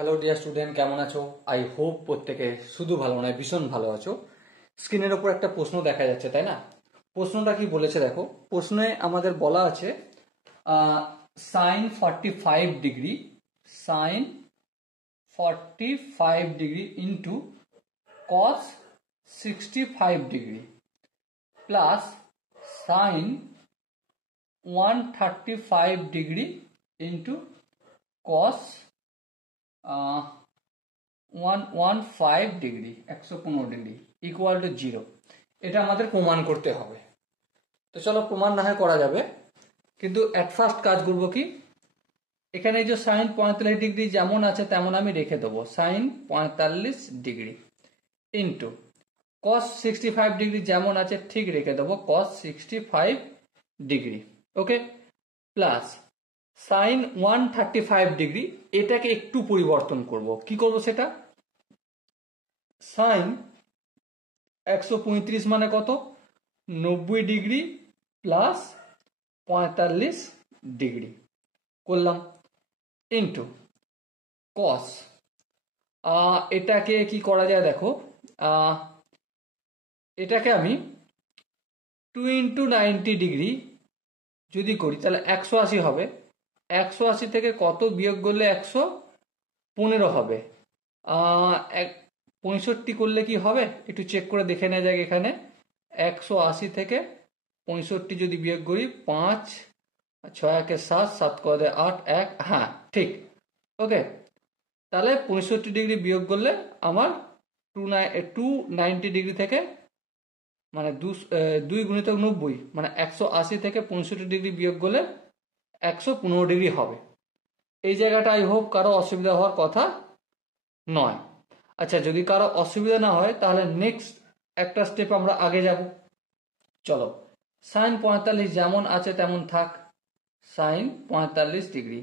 Hello dear student, কেমন আছো? I hope প্রত্যেকে শুধু ভালো নয়, ভীষণ ভালো আছো। স্ক্রিনের ওপর একটা প্রশ্ন দেখা যাচ্ছে, তাই না? প্রশ্নটা কি বলেছে দেখো। প্রশ্নে আমাদের বলা আছে sine 45 degree, sine 45 degree into cos 65 degree plus sine 135 degree into cos 115 degree 115 degree equal to 0। এটা আমাদের প্রমাণ করতে হবে। তো চলো প্রমাণ না হয় করা যাবে, কিন্তু অ্যাট ফার্স্ট কাজ করবো কি, এখানে এই যে সাইন 45 ডিগ্রি যেমন আছে তেমন আমি রেখে দেবো, sine 45 degree into cos 65 degree যেমন আছে ঠিক রেখে দেবো, cos 65 degree. Okay, plus sine 135 degree, এটাকে একটু পরিবর্তন করব। কি করব সেটা? সাইন 135 মানে কত? 90 ডিগ্রি প্লাস 45 ডিগ্রি করলাম ইন্টু কস, এটাকে কি করা যায় দেখো, এটাকে আমি 2 ইন্টু 90 ডিগ্রি যদি করি তাহলে 180 হবে। 180 থেকে কত বিয়োগ করলে 115 হবে? 65 করলে কি হবে একটু চেক করে দেখে নেওয়া যাক। এখানে 180 থেকে 65 যদি বিয়োগ করি, 5 6 একে 7, 7 করে 8, 1, হ্যাঁ ঠিক। ওকে, তাহলে 65 ডিগ্রি বিয়োগ করলে আমার 290 ডিগ্রি থেকে, মানে 2 গুণিতক 90, মানে 180 থেকে 65 ডিগ্রি বিয়োগ করলে 115 ডিগ্রি হবে। এই জায়গাটা আই হোপ কারো অসুবিধা হওয়ার কথা নয়। আচ্ছা, যদি কারো অসুবিধা না হয় তাহলে নেক্সট একটা স্টেপ আমরা আগে যাব। চলো, সাইন 45 যেমন আছে তেমন থাক, সাইন 45 ডিগ্রি।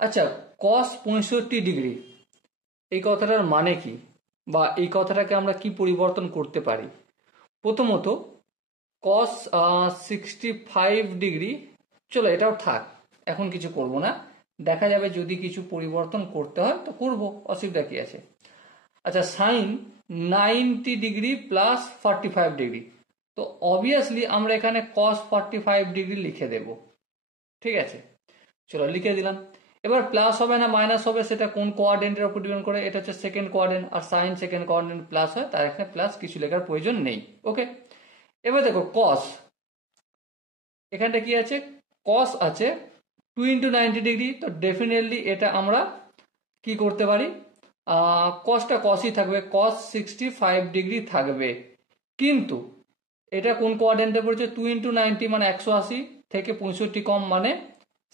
আচ্ছা, কস 65 ডিগ্রি, এই কথাটার মানে কি, বা এই কথাটাকে আমরা কি পরিবর্তন করতে পারি? প্রথমত কস 65 ডিগ্রি, চলো এটাও থাক, এখন কিছু করব না, দেখা যাবে যদি কিছু পরিবর্তন করতে হয় তো করব, অসুবিধা কি আছে। আচ্ছা, সাইন 90 ডিগ্রি প্লাস 45 ডিগ্রি, তো অবভিয়াসলি আমরা এখানে কস 45 ডিগ্রি লিখে দেব। ঠিক আছে, চলো লিখে দিলাম। এবার প্লাস হবে না মাইনাস হবে সেটা কোন কোয়াড্রেন্টের উপর ডিপেন্ড করে, এটা হচ্ছে সেকেন্ড কোয়াড্রেন্ট, আর সাইন সেকেন্ড কোয়াড্রেন্ট প্লাস হয়, তার এখানে প্লাস কিছু লেখার প্রয়োজন নেই। ওকে, এবার দেখো কস, এখানটা কি আছে, কস আছে 2 ইন্টু 90 ডিগ্রি, তো ডেফিনেটলি এটা আমরা কি করতে পারি, কসটা কসই থাকবে, কস 65 ডিগ্রি থাকবে। কিন্তু এটা কোন কোয়াড্রেন্টে পড়ছে, 2 ইন্টু 90 মানে 180 থেকে 65 কম, মানে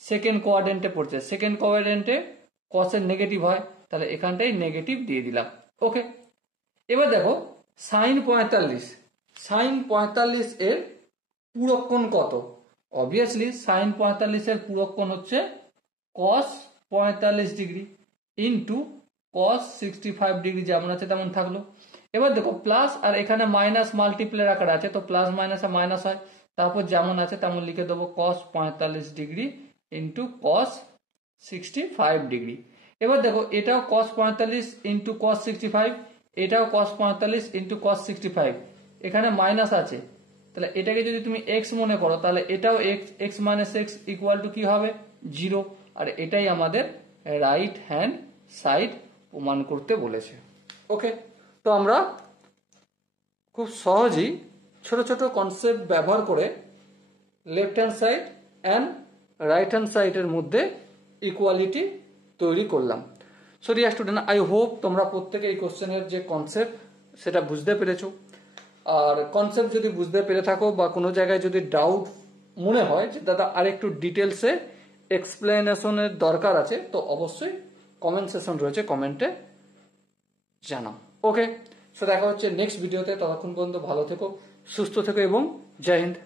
সেকেন্ড কোয়াড্রেন্টে পড়ছে। সেকেন্ড কোয়াড্রেন্টে কসের নেগেটিভ হয়, তাহলে এখানটাই নেগেটিভ দিয়ে দিলাম। ওকে, এবার দেখো সাইন 45, সাইন 45 এর পুরক্ষণ কত? অবভিয়াসলি সাইন 45 এর পুরক্ষণ হচ্ছে কস 45 ডিগ্রি ইন্টু কস 65 ডিগ্রি যেমন আছে তেমন থাকলো। এবার দেখো প্লাস আর এখানে মাইনাস মাল্টিপ্লাই আকারে আছে, তো প্লাস মাইনাসে মাইনাস হয়, তারপর যেমন আছে তেমন লিখে দেবো, কস 45 ডিগ্রি ইন্টু কস 65 ডিগ্রি। এবার দেখো এটাও কস 45 ইন্টু কস 65, এটাও কস 45 ইন্টু কস 65, এখানে মাইনাস আছে, তাহলে এটাকে যদি তুমি এক্স মনে করো তাহলে এটাও x, x minus x equal to কি হবে, 0। আর এটাই আমাদের রাইট হ্যান্ড সাইড প্রমাণ করতে বলেছে। ওকে, তো আমরা খুব সহজেই ছোট ছোট কনসেপ্ট ব্যবহার করে left hand side and right hand সাইডের মধ্যে ইকুয়ালিটি তৈরি করলাম। So dear student, I hope তোমরা প্রত্যেকে এই কোশ্চেনের যে কনসেপ্ট সেটা বুঝতে পেরেছো। আর কনসেপ্ট যদি বুঝতে পেরে থাকো বা কোনো জায়গায় যদি ডাউট মনে হয় যে দাদা আরেকটু ডিটেলসে এক্সপ্লেনেশনের দরকার আছে, তো অবশ্যই কমেন্ট সেকশন রয়েছে, কমেন্টে জানাও। ওকে, সো দেখা হচ্ছে নেক্সট ভিডিওতে, ততক্ষণ পর্যন্ত ভালো থেকো, সুস্থ থেকো এবং জয় হিন্দ।